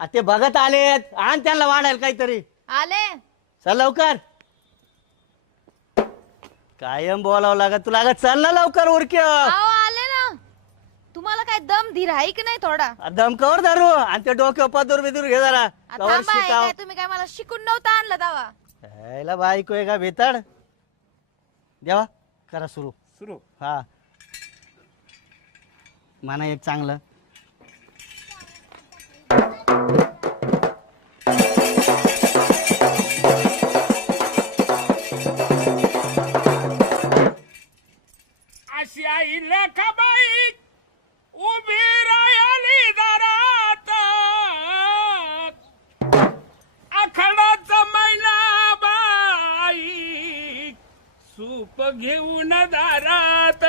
ते बघत आलेत आण त्यांना वाढायला काहीतरी. आले. चल लवकर. कायम बोलावं लागत तुला. अगं चल ना लवकर उरकी. आओ आले ना. तुम्हाला काय दम धीर आहे की नाही थोडा? दमकावर धरू आणि ते डोक्यावर पदूर बिदूर घे जरा. कवर थांबा, हे शिकाव. काय तुम्ही काय मला शिकून नव्हतं आणलं दावा? यायला बायको आहे का भेताड. देवा करा सुरू. सुरू. हा म्हणा एक चांगलं. अशी आई लेखाबाई उभी राहिली दारात, आखडाच मैला बाई सूप घेऊन दारात.